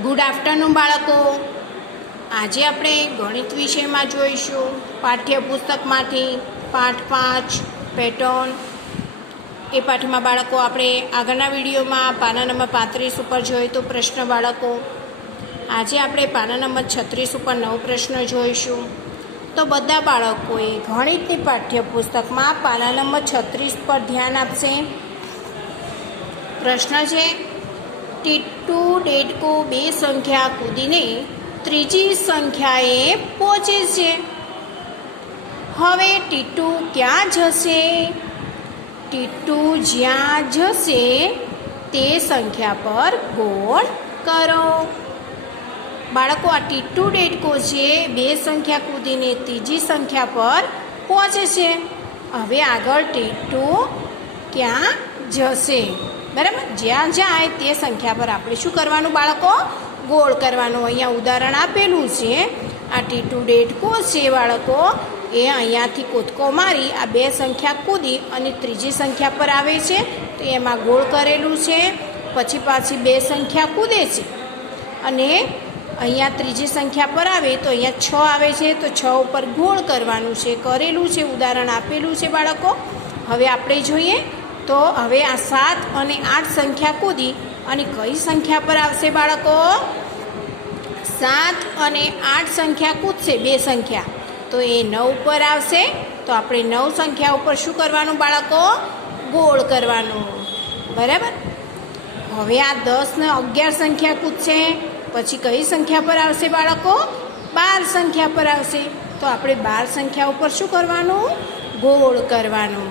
Good afternoon બાળકો. આજે આપણે ગણિત વિષયમાં જોઈશું પાઠ્યપુસ્તકમાંથી પાઠ 5 પેટર્ન. એ પાઠમાં બાળકો આપણે આગળના વિડીયોમાં પાના નંબર 35 ઉપર જોયું તો પ્રશ્ન બાળકો. આજે આપણે પાના નંબર 36 ઉપર 9 પ્રશ્ન જોઈશું. તો બધા બાળકોએ ગણિતની પાઠ્યપુસ્તકમાં પાના નંબર 36 પર ધ્યાન આપશે. પ્રશ્ન છે, ટીટુ ડેડકો બે સંખ્યા કૂદીને ત્રીજી સંખ્યાએ પહોંચે છે. હવે ટીટુ ક્યાં જશે? ટીટુ જ્યાં જશે તે સંખ્યા પર ગોળ કરો. બાળકો, આ ટીટુ ડેડકો છે બે સંખ્યા કૂદીને ત્રીજી સંખ્યા પર પહોંચે છે. હવે આગળ ટીટુ ક્યાં જશે? બરાબર, જ્યાં જાય તે સંખ્યા પર આપણે શું કરવાનું બાળકો? ગોળ કરવાનું. અહીંયા ઉદાહરણ આપેલું છે. આ ટીટુ ડેડકો છે બાળકો, એ અહીંયાથી કૂદકો મારી આ બે સંખ્યા કૂદી અને ત્રીજી સંખ્યા પર આવે છે તો એમાં ગોળ કરેલું છે. પછી પાછી બે સંખ્યા કૂદે છે અને અહીંયા ત્રીજી સંખ્યા પર આવે તો અહીંયા 6 આવે છે તો 6 ઉપર ગોળ કરવાનું છે. કરેલું છે, ઉદાહરણ આપેલું છે બાળકો. હવે આપણે જોઈએ તો હવે આ 7 અને 8 સંખ્યા કૂદી અને કઈ સંખ્યા પર આવશે બાળકો? 7 અને 8 સંખ્યા કૂદશે બે સંખ્યા તો એ 9 પર આવશે. તો આપણે 9 સંખ્યા ઉપર શું કરવાનું બાળકો? ગોળ કરવાનું. બરાબર. હવે આ 10 ને 11 સંખ્યા કૂદશે પછી કઈ સંખ્યા પર આવશે બાળકો? 12 સંખ્યા પર આવશે. તો આપણે 12 સંખ્યા ઉપર શું કરવાનું? ગોળ કરવાનું.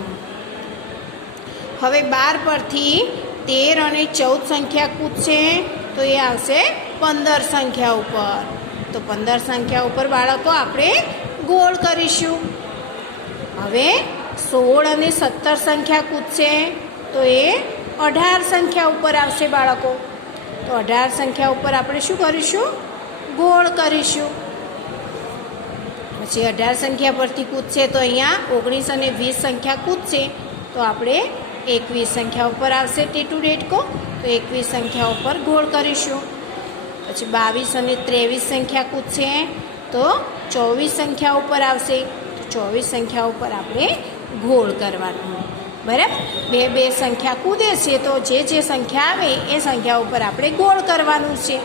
હવે 12 પરથી 13 અને 14 સંખ્યા કૂદશે તો એ આવશે 15 સંખ્યા ઉપર. તો 15 સંખ્યા ઉપર બાળકો આપણે ગોળ કરીશું. હવે 16 અને 17 સંખ્યા કૂદશે તો એ 18 સંખ્યા ઉપર આવશે બાળકો. તો 18 સંખ્યા ઉપર આપણે શું કરીશું? ગોળ કરીશું. પછી 18 સંખ્યા પરથી કૂદશે તો અહીંયા 19 અને 20 સંખ્યા કૂદશે તો આપણે 21 સંખ્યા ઉપર આવશે ટીટુ ડેડકો. તો 21 સંખ્યા ઉપર ગોળ કરીશું. પછી 22 અને 23 સંખ્યા કૂદશે તો 24 સંખ્યા ઉપર આવશે. તો 24 સંખ્યા ઉપર આપણે ગોળ કરવાનું. બરાબર. બે સંખ્યા કૂદે છે તો જે સંખ્યા આવે એ સંખ્યા ઉપર આપણે ગોળ કરવાનું છે.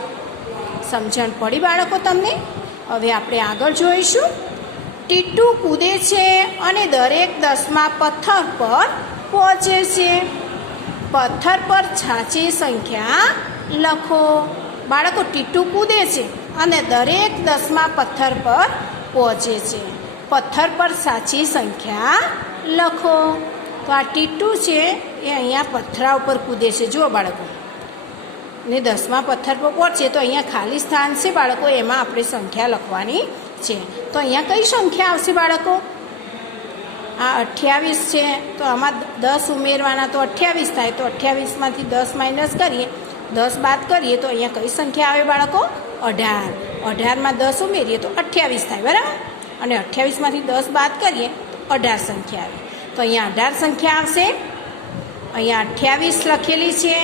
સમજણ પડી બાળકો તમને? હવે આપણે આગળ જોઈશું. ટીટુ કૂદે છે અને દરેક 10મા પથ્થર પર પહોંચે છે. પથ્થર પર સાચી સંખ્યા લખો. બાળકો, ટીટુ કૂદે છે અને દરેક 10મા પથ્થર પર પહોંચે છે. પથ્થર પર સાચી સંખ્યા લખો. તો આ ટીટુ છે એ અહીંયા પથ્થરા ઉપર કૂદે છે. જુઓ બાળકો, ને 10મા પથ્થર પર પહોંચે તો અહીંયા ખાલી સ્થાન છે બાળકો, એમાં આપણે સંખ્યા લખવાની છે. તો અહીંયા કઈ સંખ્યા આવશે બાળકો? આ 28 છે તો આમાં 10 ઉમેરવાના તો 28 થાય. તો 28માંથી 10 માઇનસ કરીએ, 10 બાદ કરીએ તો અહીંયા કઈ સંખ્યા આવે બાળકો? 18. 18માં 10 ઉમેરીએ તો 28 થાય. બરાબર. અને 28માંથી 10 બાદ કરીએ તો 18 સંખ્યા આવે. તો અહીંયા 18 સંખ્યા આવશે. અહીંયા 28 લખેલી છે.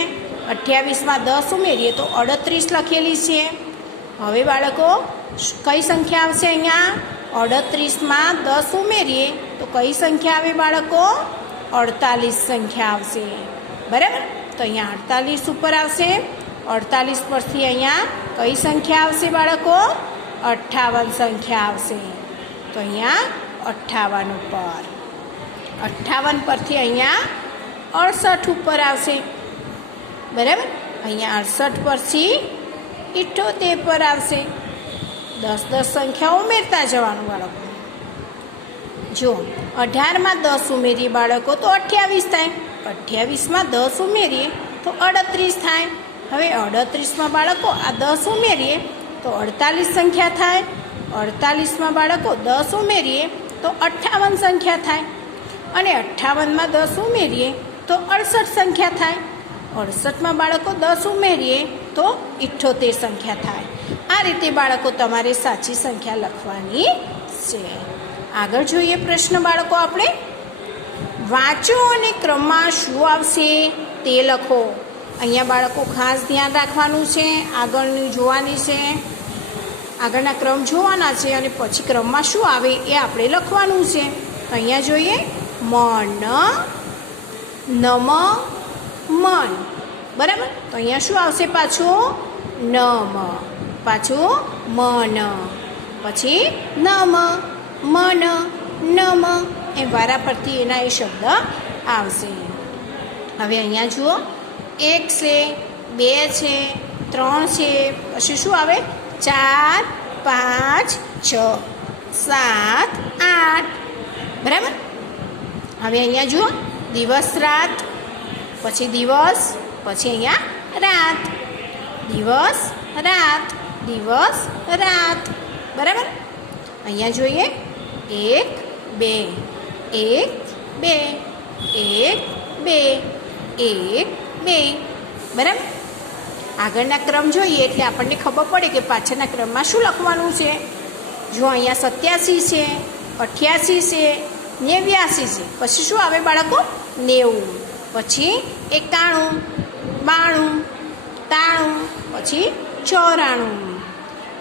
28માં 10 ઉમેરીએ તો 38 લખેલી છે. હવે બાળકો કઈ સંખ્યા આવશે? અહીંયા 38માં 10 ઉમેરીએ તો કઈ સંખ્યા આવે બાળકો? 48 સંખ્યા આવશે. બરાબર. તો અહીંયા 48 ઉપર આવશે. 48 પરથી અહીંયા કઈ સંખ્યા આવશે બાળકો? 58 સંખ્યા આવશે. તો અહીંયા 58 ઉપર. 58 પરથી અહીંયા 68 ઉપર આવશે. બરાબર. અહીંયા 68 પરથી 78 પર આવશે. 10 સંખ્યાઓ ઉમેરતા જવાનું બાળકો. જો 18માં 10 ઉમેરીએ બાળકો તો 28 થાય. 28માં 10 ઉમેરીએ તો 38 થાય. હવે 38માં બાળકો આ 10 ઉમેરીએ તો 48 સંખ્યા થાય. 48માં બાળકો 10 ઉમેરીએ તો 58 સંખ્યા થાય. અને 58માં 10 ઉમેરીએ તો 68 સંખ્યા થાય. 68માં બાળકો 10 ઉમેરીએ તો 78 સંખ્યા થાય. આ રીતે બાળકો તમારે સાચી સંખ્યા લખવાની છે. આગળ જોઈએ પ્રશ્ન બાળકો આપણે. વાંચો અને ક્રમમાં શું આવશે તે લખો. અહીંયા બાળકો ખાસ ધ્યાન રાખવાનું છે, આગળની જોવાની છે, આગળના ક્રમ જોવાના છે અને પછી ક્રમમાં શું આવે એ આપણે લખવાનું છે. તો અહીંયા જોઈએ મન નમ મન, બરાબર. તો અહીંયા શું આવશે પાછું નમ, પાછું મન, પછી નમ મન નમ, એ વારા પરથી એના એ શબ્દ આવશે. હવે અહીંયા જુઓ 1 છે, 2 છે, 3 છે, પછી શું આવે 4 5 6 7 8, બરાબર. હવે અહીંયા જુઓ દિવસ રાત, પછી દિવસ, પછી અહીંયા રાત, દિવસ રાત, દિવસ રાત, બરાબર. અહીંયા જોઈએ 1 2 1 2 1 2 1 2, બરાબર. આગળના ક્રમ જોઈએ એટલે આપણને ખબર પડે કે પાછળના ક્રમમાં શું લખવાનું છે. જો અહીંયા 87 છે, 88 છે, 89 છે, પછી શું આવે બાળકો 90, પછી 91 92 93, પછી 94,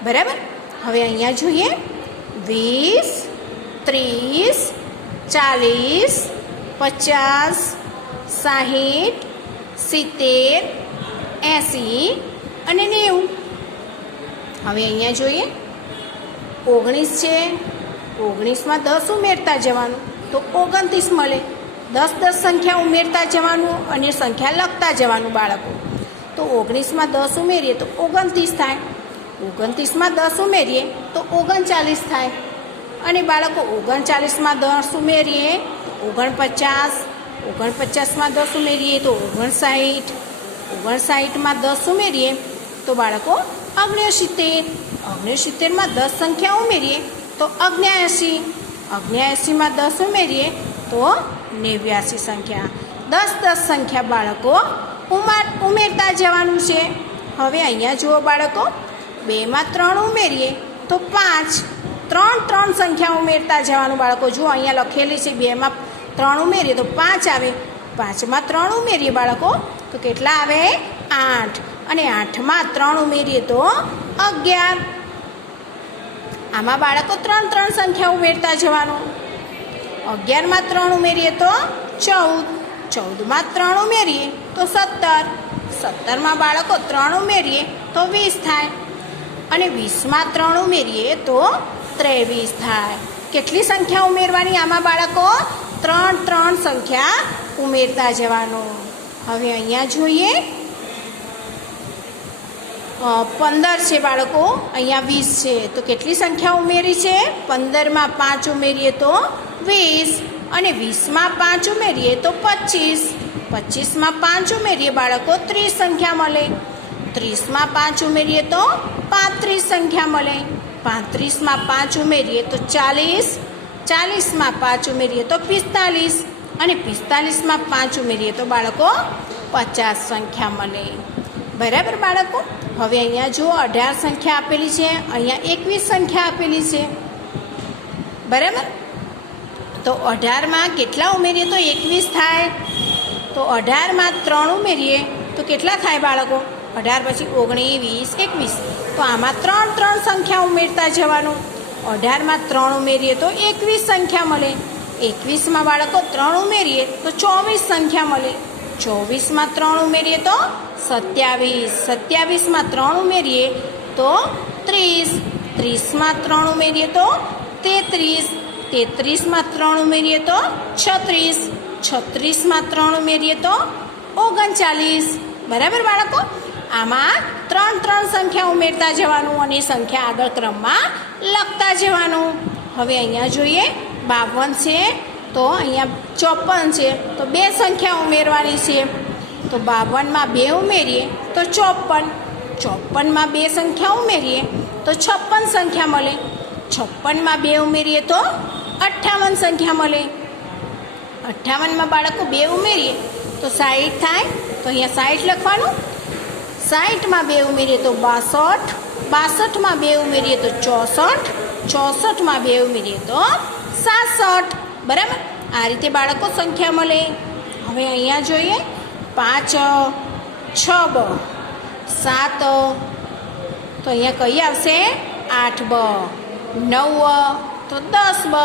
બરાબર. હવે અહીંયા જોઈએ 20 30 40 50 60 70 80 અને 90. હવે અહીંયા જોઈએ 19 છે, 19માં 10 ઉમેરતા જવાનું તો 29 મળે. 10 સંખ્યા ઉમેરતા જવાનું અને સંખ્યા લખતા જવાનું બાળકો. તો 19માં 10 ઉમેરીએ તો 29 થાય, 29માં 10 ઉમેરીએ તો 39 થાય, અને બાળકો 39માં 10 ઉમેરીએ તો 49, 49માં 10 ઉમેરીએ તો 59, 59માં 10 ઉમેરીએ તો બાળકો 69, 69માં 10 સંખ્યા ઉમેરીએ તો 89, 89માં 10 ઉમેરીએ તો 89 સંખ્યા. 10 સંખ્યા બાળકો ઉમેરતા જવાનું છે. હવે અહીંયા જુઓ બાળકો 2માં 3 ઉમેરીએ તો 5, 3 સંખ્યા ઉમેરતા જવાનું બાળકો. જુઓ અહીંયા લખેલી છે 2માં 3 ઉમેરીએ તો 5 આવે, 5માં 3 ઉમેરીએ બાળકો તો કેટલા આવે 8, અને 8માં 3 ઉમેરીએ તો 11. આમાં બાળકો 3 સંખ્યા ઉમેરતા જવાનું. 11માં 3 ઉમેરીએ તો 14, 14માં 3 ઉમેરીએ તો 17, 17માં બાળકો 3 ઉમેરીએ તો 20 થાય, અને 20માં 3 ઉમેરીએ તો 23 થાય. કેટલી સંખ્યા ઉમેરવાની આમાં બાળકો 3 સંખ્યા ઉમેરતા જવાનું. હવે અહીંયા જોઈએ 15 છે બાળકો, અહીંયા 20 છે તો કેટલી સંખ્યા ઉમેરી છે 15માં 5 ઉમેરીએ તો 20, અને 20માં 5 ઉમેરીએ તો 25, 25માં 5 ઉમેરીએ બાળકો 30 સંખ્યા મળે, 30માં 5 ઉમેરીએ તો 35 સંખ્યા મળે, 35માં 5 ઉમેરીએ તો 40, 40માં 5 ઉમેરીએ તો 45, અને 45માં 5 ઉમેરીએ તો બાળકો 50 સંખ્યા મળે, બરાબર બાળકો. હવે અહીંયા જુઓ 18 સંખ્યા આપેલી છે, અહીંયા 21 સંખ્યા આપેલી છે, બરાબર. તો 18માં કેટલા ઉમેરીએ તો 21 થાય, તો 18માં 3 ઉમેરીએ તો કેટલા થાય બાળકો 18 પછી 19 20 21, તો આમાં 3 સંખ્યા ઉમેરતા જવાનું. 18માં 3 ઉમેરીએ તો 21 સંખ્યા મળે, 21માં બાળકો 3 ઉમેરીએ તો 24 સંખ્યા મળે, 24માં 3 ઉમેરીએ તો 27, 27માં 3 ઉમેરીએ તો 30, 30માં 3 ઉમેરીએ તો 33, 33માં 3 ઉમેરીએ તો 36, 36માં 3 ઉમેરીએ તો 39, બરાબર બાળકો. આમાં 3 સંખ્યા ઉમેરતા જવાનું અને સંખ્યા આગળ ક્રમમાં લખતા જવાનું. હવે અહીંયા જોઈએ 52 છે તો અહીંયા 54 છે તો 2 સંખ્યા ઉમેરવાની છે. તો 52માં 2 ઉમેરીએ તો 54, 54માં 2 સંખ્યા ઉમેરીએ તો 56 સંખ્યા મળે, 56માં 2 ઉમેરીએ તો 58 સંખ્યા મળે, 58માં બાળકો 2 ઉમેરીએ તો 60 થાય, તો અહીંયા 60 લખવાનું. 60માં 2 ઉમેરીએ તો 62, 62માં 2 ઉમેરીએ તો 64, 64માં 2 ઉમેરીએ તો 67, બરાબર. આ રીતે બાળકો સંખ્યા મળે. હવે અહીંયા જોઈએ 5 6 બ 7 તો અહીંયા કઈ આવશે 8 બ 9 તો 10 બ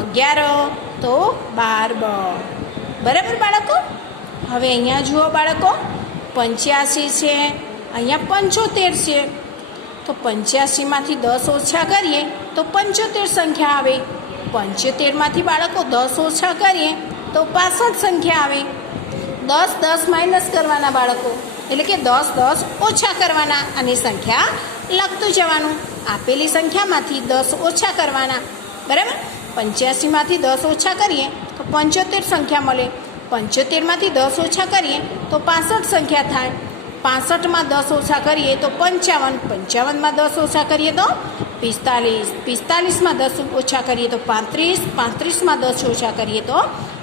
11 તો 12 બ બરાબર બાળકો. હવે અહીંયા જુઓ બાળકો 85 છે, અહીંયા 75 છે. તો 85માંથી 10 ઓછા કરીએ તો 75 સંખ્યા આવે. 75માંથી બાળકો 10 ઓછા કરીએ તો 65 સંખ્યા આવે. 10 10 માઇનસ કરવાના બાળકો, એટલે કે 10 10 ઓછા કરવાના અને સંખ્યા લખતું જવાનું. આપેલી સંખ્યામાંથી 10 ઓછા કરવાના, બરાબર. 85માંથી 10 ઓછા કરીએ તો 75 સંખ્યા મળે. 75માંથી 10 ઓછા કરીએ તો 65 સંખ્યા થાય. 65માં 10 ઓછા કરીએ તો 55. 55માં 10 ઓછા કરીએ તો 45. 45માં 10 ઓછા કરીએ તો 35. 35માં 10 ઓછા કરીએ તો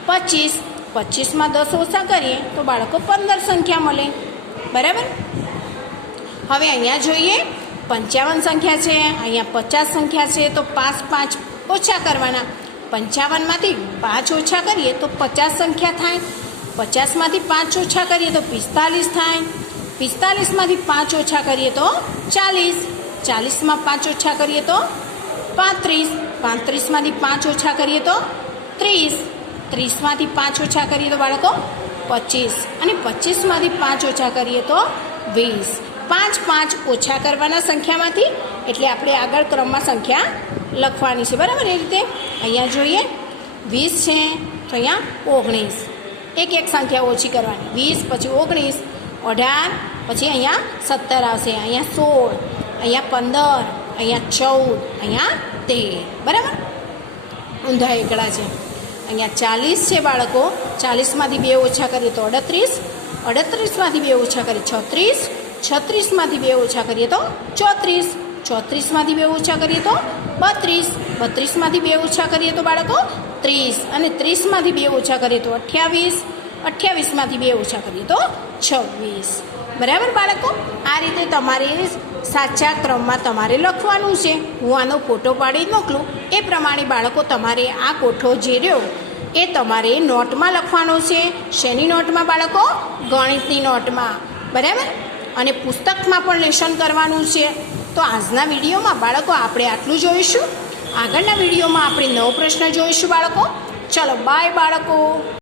25. 25માં 10 ઓછા કરીએ તો બાળકો 15 સંખ્યા મળે, બરાબર. હવે અહીંયા જોઈએ 55 સંખ્યા છે, અહીંયા 50 સંખ્યા છે. તો 5 5 ઓછા કરવાના. 55માંથી 5 ઓછા કરીએ તો 50 સંખ્યા થાય. 50માંથી 5 ઓછા કરીએ તો 45 થાય. 45માંથી 5 ઓછા કરીએ તો 40. 40માં 5 ઓછા કરીએ તો 35. 35માંથી 5 ઓછા કરીએ તો 30. 30માંથી 5 ઓછા કરીએ તો બાળકો 25. અને 25માંથી 5 ઓછા કરીએ તો 20. 5 5 ઓછા કરવાના સંખ્યામાંથી, એટલે આપણે આગળ ક્રમમાં સંખ્યા લખવાની છે, બરાબર. એ રીતે અહીંયા જોઈએ 20 છે તો અહીંયા 19. એક એક સંખ્યા ઓછી કરવાની. 20 પછી 19, 18, પછી અહીંયા 17 આવશે, અહીંયા 16, અહીંયા 15, અહીંયા 14, અહીંયા 13, બરાબર. ઊંધા એકડા છે. અહીંયા 40 છે બાળકો. 40માંથી 2 ઓછા કરીએ તો 38. 38માંથી 2 ઓછા કરીએ 36. 36માંથી 2 ઓછા કરીએ તો 34. 34માંથી 2 ઓછા કરીએ તો 32. 32માંથી 2 ઓછા કરીએ તો બાળકો 30. અને 30માંથી 2 ઓછા કરીએ તો 28. 28માંથી 2 ઓછા કરીએ તો 26, બરાબર બાળકો. આ રીતે તમારે સાચા ક્રમમાં તમારે લખવાનું છે. હું આનો ફોટો પાડી મોકલું એ પ્રમાણે બાળકો તમારે આ કોઠો જે રહ્યો એ તમારે નોટમાં લખવાનો છે. શેની નોટમાં બાળકો? ગણિતની નોટમાં, બરાબર. અને પુસ્તકમાં પણ લેશન કરવાનું છે. તો આજના વિડીયોમાં બાળકો આપણે આટલું જોઈશું. આગળના વિડીયોમાં આપણે 9 પ્રશ્ન જોઈશું બાળકો. ચલો બાય બાળકો.